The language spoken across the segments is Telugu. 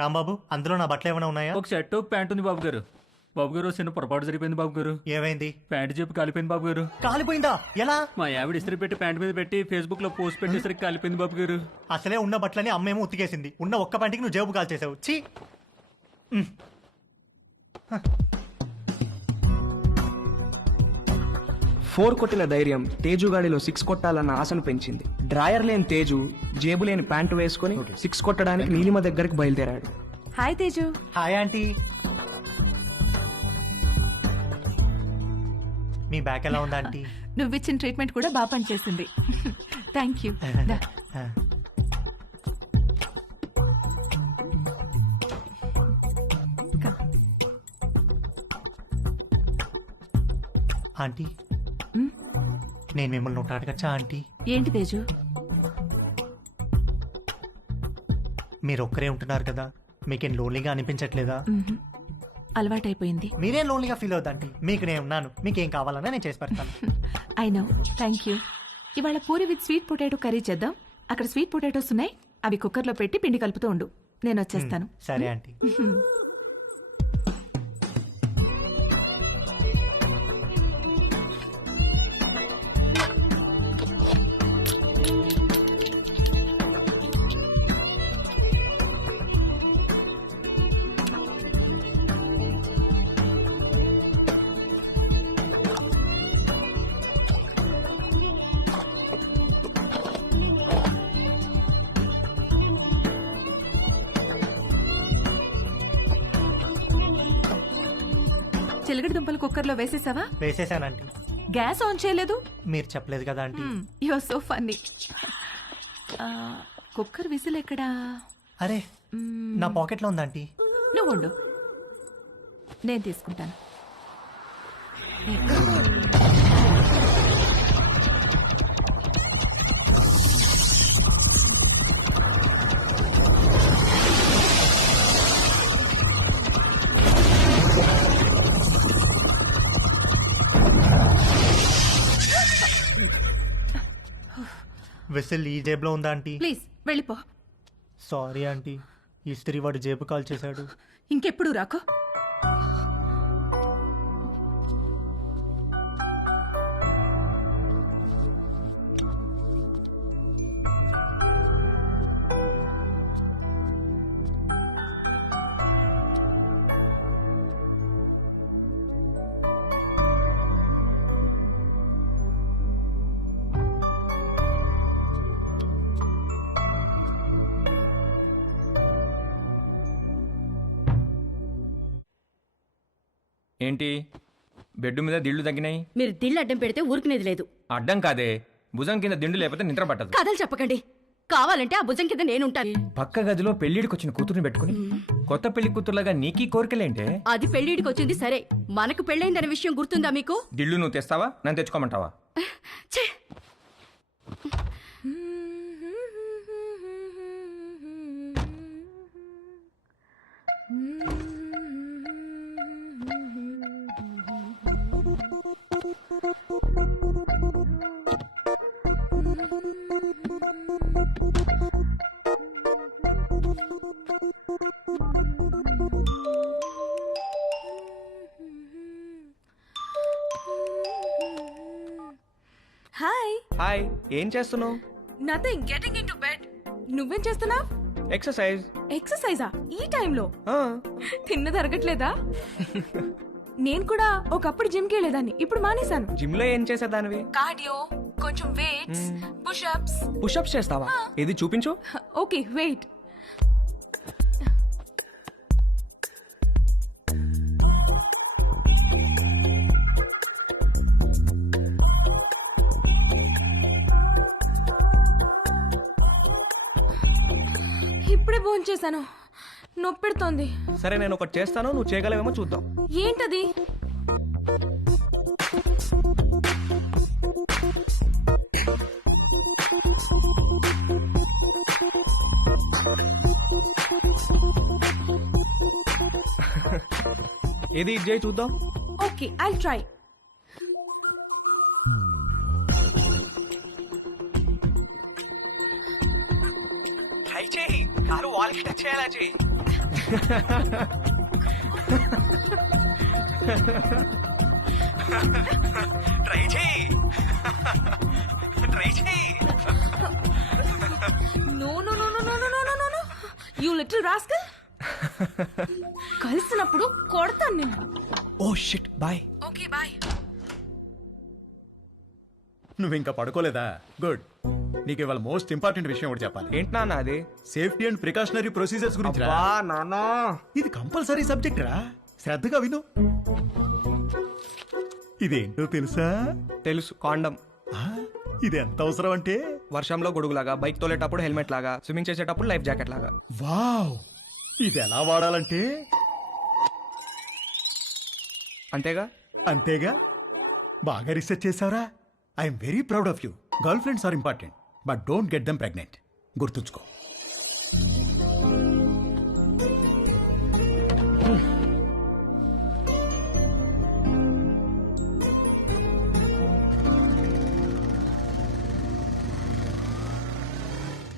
రాంబాబు, అందులో నా బట్టలు ఏమైనా ఉన్నాయా? ఒక షర్ట్ ఒక ప్యాంట్ ఉంది బాబు గారు. బాబు గారు చిన్న పొరపాటు జరిగిపోయింది బాబు గారు. ఏమైంది? ప్యాంట్ చెప్పి కాలిపోయింది బాబు గారు. కాలిపోయిందా? ఎలా? మా ఆవిడ ఇస్త్రీ పెట్టి ప్యాంట్ మీద పెట్టి ఫేస్బుక్ లో పోస్ట్ పెట్టేసరికి కాలిపోయింది బాబు గారు. అసలే ఉన్న బట్టలని అమ్మేమో ఉతికేసింది. ఉన్న ఒక్క ప్యాంటుకి నువ్వు జేబు కాల్చేసావు. ఛీ! 4 కొట్టిన ధైర్యం తేజుగాడిలో 6 కొట్టాలన్న ఆశను పెంచింది. డ్రాయర్ లేని తేజు జేబు లేని ప్యాంటు వేసుకుని 6 కొట్టడానికి నీలిమ దగ్గరికి బయలుదేరాడు. హాయ్ తేజు. Hi aunty. మీ బ్యాక్ ఎలా ఉందా ఆంటీ? నువ్విచ్చిన ట్రీట్మెంట్ కూడా బాగా పనిచేసింది. Thank you. ఆంటీ, నేను మిమ్మల్ని ఒకటి అడగచ్చా ఆంటీ? ఏంటి తేజు? మీరు ఒక్కరే ఉంటున్నారు కదా, మీకేం లోన్లీగా అనిపించట్లేదా? అలవాటైపోయింది. మీరేం లోన్లీగా ఫీల్ అవుతాంటీ, మీకు నేను ఉన్నాను. మీకేం కావాలన్నా నేను చేసి పెడతాను. I know. Thank you. ఇవాళ puri with sweet potato curry చేద్దాం. అక్కడ స్వీట్ పొటాటోస్ ఉన్నాయి, అవి కుక్కర్లో పెట్టి పిండి కలుపుతూ ఉండు, నేను వచ్చేస్తాను. సరే ఆంటీ. చిలకడ దుంపలు కుక్కర్లో వేసేసావా? వేసేసానంటీ. గ్యాస్ ఆన్ చేయలేదు? మీరు చెప్పలేదు కదా aunty. You are so funny. Cooker whistle ఎక్కడా? అరే, నా పాకెట్లో ఉందంటీ. నువ్వు ఉండు, నేను తీసుకుంటాను. విసిల్ ఈ జేబులో ఉందా ఆంటీ? ప్లీజ్ వెళ్ళిపో. సారీ ఆంటీ, ఇస్త్రీ వాడు జేబు కాల్ చేశాడు. ఇంకెప్పుడు రాకో. ఏంటి బెడ్ మీద దిళ్ళు తగ్గినాయి? మీరు దిళ్ళు అడ్డం పెడితే ఊరుకునేది లేదు. అడ్డం కాదే, భుజం కింద దిండు లేకపోతే నిద్ర పట్టదు. కథలు చెప్పకండి. కావాలంటే ఆ భుజం కింద నేనుంటాను. పక్క గదిలో పెళ్లిడికి వచ్చిన కూతురుని పెట్టుకుని కొత్త పెళ్లి కూతురులాగా నీకీ కోరికలేంటే? అది పెళ్లిడికి వచ్చింది సరే, మనకు పెళ్ళైందనే విషయం గుర్తుందా మీకు? దిళ్ళు నువ్వు తెస్తావా, నన్ను తెచ్చుకోమంటావా? ఛే! హాయ్. హాయ్, ఏం చేస్తున్నావు? Nothing, getting into bed. నువ్వేం చేస్తున్నావ్? ఎక్సర్సైజ్. ఎక్సర్సైజా ఈ టైంలో? తిన్నది అరగట్లేదా? నేను కూడా ఒకప్పుడు జిమ్ కి వెళ్ళేదాన్ని, ఇప్పుడు మానేశాను. జిమ్ లో ఏం చేసేదానివి? కార్డియో, కొంచెం వెయిట్స్, పుషప్స్. పుషప్స్ చేస్తావా? ఇది చూపించు. Okay wait. ఇప్పుడే భోంచేశాను, నొప్పెడుతోంది. సరే, నేను ఒకటి చేస్తాను, నువ్వు చేయగలవేమో చూద్దాం. ఏంటది? ఏది ఇది చేయి చూద్దాం. Okay, I'll try. ట్రై చేయి, కారు వాల్కి టచ్ చేయాలా చేయి. ట్రై చేయి ట్రై చేయి. No no no no no no no no no you little rascal. కలిసినప్పుడు కొడతాను నిన్ను. Oh shit boy. Okay boy. నువ్వు ఇంకా పడుకోలేదా? గుడ్. నీకు ఇవాళ మోస్ట్ ఇంపార్టెంట్ విషయం ఒకటి చెప్పాలి. ఏంటి నాన్న అది? సేఫ్టీ అండ్ ప్రికాషనరీ ప్రొసీజర్స్ గురించి రా. నానా ఇది కంపల్సరీ సబ్జెక్ట్ రా, శ్రద్ధగా విను. ఇదేంటో తెలుసా? తెలుసు, కాండం. ఆ, ఇది ఎంత అవసరం అంటే వర్షంలో గొడుగులాగా, బైక్ తోలేటప్పుడు హెల్మెట్ లాగా, స్విమ్మింగ్ చేసేటప్పుడు లైఫ్ జాకెట్ లాగా. వావ్, ఇది ఎలా వాడాలంటే అంతేగా? అంతేగా. బాగా రీసెర్చ్ చేసావురా. I'm very proud of you. Girl friends are important, but don't get them pregnant. గుర్తుంచుకో.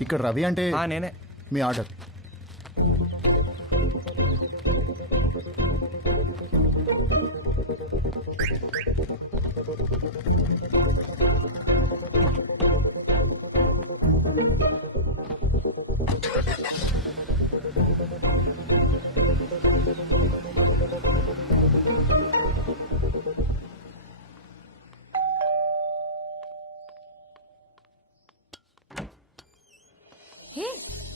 ఇక్కడ రవి అంటే నేనే. మీ order. Hey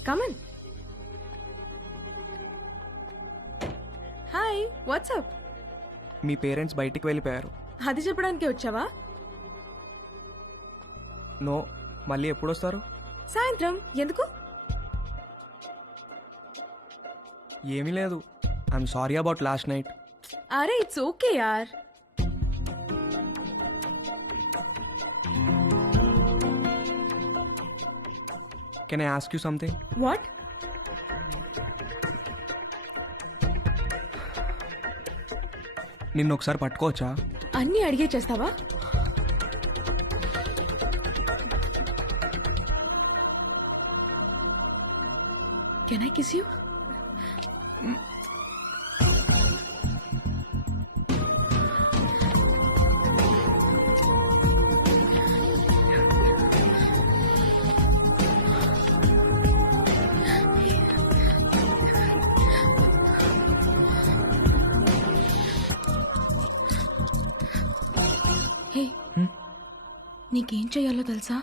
come on. Hi what's up. మీ పేరెంట్స్ బయటికి వెళ్ళిపోయారు. అది చెప్పడానికి వచ్చావా? నో, మళ్ళీ ఎప్పుడు వస్తారు? సాయంత్రం. ఎందుకు? ఏమీ లేదు. I'm sorry about last night. అరే ఇట్స్ ఓకే యార్. Can I ask you something? What? నిన్ను ఒకసారి పట్టుకోవచ్చా? అన్నీ అడిగే చేస్తావా? Can I kiss you? Hey, నీకేం చెయ్యాలో తెలుసా?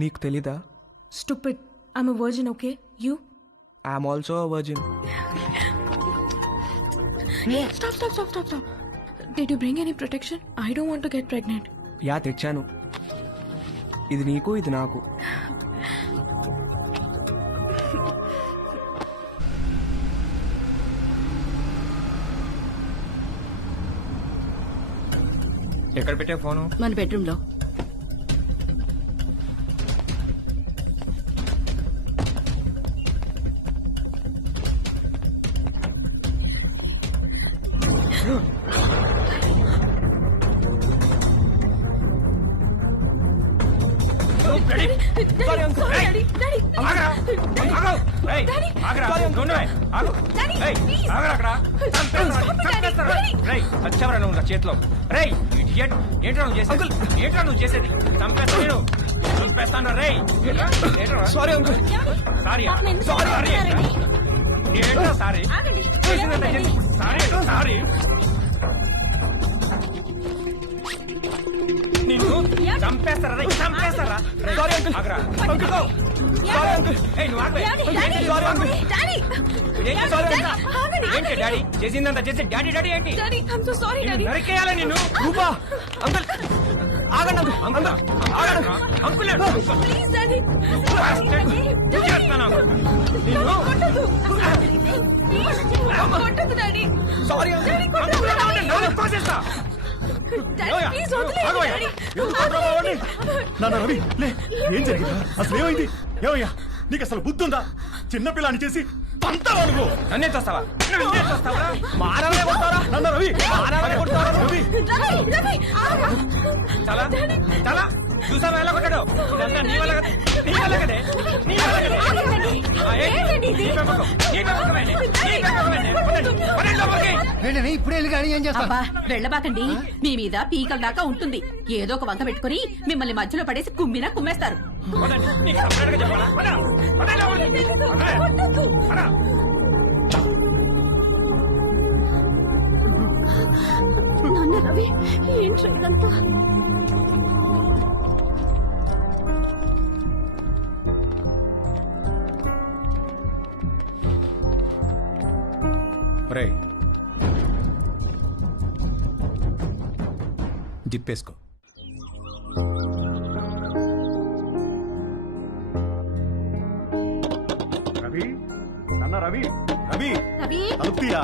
నీకు తెలీదా? Stupid. I'm a virgin. Okay, you? I'm also virgin. Stop, stop, stop, stop, stop. Did you bring any protection? I don't want to get pregnant. Yeah, తెచ్చాను. ఇది నీకు, ఇది నాకు. ఎక్కడ పెట్టే ఫోను? మన బెడ్రూమ్ లో. Sorry, uncle. Daddy, Daddy. ఆగరా! ఆగు! ఏయ్, ఆగరా! ఉండవే, ఆగు! ఏయ్, ఆగరా అక్కడ! చంపేస్తారా? రేయ్, చచ్చావరా నువ్వు నా చేతిలో. రేయ్, idiot! ఏంట్రా నువ్వు చేసేది? ఏంట్రా నువ్వు చేసేది? చంపేస్తా నేను. చంపేస్తాను రేయ్. ఏంట్రా? Sorry uncle. సారీయా? పాపం ఎందుకు సారీ. కొడుతున్నారండి? ఏంట్రా సారీ? ఆగండి. చేసిందంతా చేసి సారీ అంటే సారీ. నిన్ను చంపేస్తారా రేయ్, చంపేస్తారా? Sorry uncle. ఆగరా! అంకుల్. Sorry uncle. ఏయ్, నువ్వు ఆగవే. Daddy, Daddy. Sorry uncle. Daddy. ఏంటి Daddy, సారీ Daddy. అంకుల్? ఆగండి. ఏంటి డాడీ చేసిందంతా చేసి డాడీ డాడీ ఏంటి? Daddy, I'm so sorry, నిన్ను Daddy. నరికేయాలా నిన్ను? రూపా, అంకుల్. ఆగండి అంకుల్. అంకుల్ ఆగండి. Uncle Please, Daddy. చేస్తాను నిన్ను. కొట్టదు, Daddy. Sorry uncle. Daddy, కొట్టదు, అంకుల్ Daddy. నాలుగు కోసేస్తా. Daddy, please, వదిలేయండి, ఆగవయ్యా. Daddy. నాన్న రవి, లే. ఏం జరిగిందా? అసలు ఏమైంది? ఏమయ్యా, నీకు అసలు బుద్ధి ఉందా? చిన్నపిల్లని చేసి పంతావా నువ్వు? నన్నే చూస్తావా? నన్నే చూస్తావా? మానవే కొడతారా? నాన్న రవి, మానవే కొడతారా? రవి, Daddy, Daddy, ఆగు. చాలా చాలా చూసావా ఎలా కొట్టాడు? ఇదంతా నీ వల్ల కదే, నీ వల్ల కదే, నీ వల్ల కదే. ఆగండి. ఆ, ఏంటి? ఏంటండి ఇది? నీ పెంపకం, నీ పెంపకమేనే, నీ పెంపకం. ఏంటని ఇప్పుడే వెళ్ళి గాడి ఏం చేస్తా అబ్బా వెళ్ళబాకండి మీ మీద పీకల దాకా ఉంటుంది ఏదో ఒక వంక పెట్టుకుని మిమ్మల్ని మధ్యలో పడేసి కుమ్మినా కుమ్మేస్తారు పదండి, నీకు separate గా చెప్పాలా? పద, పద, లోపలికి. పద, పద. నాన్న రవి ఏంట్రా ఇదంతా ఒరేయ్ జిప్పేసుకో. రవి అన్న రవి రవి రవి తలుపుతీయా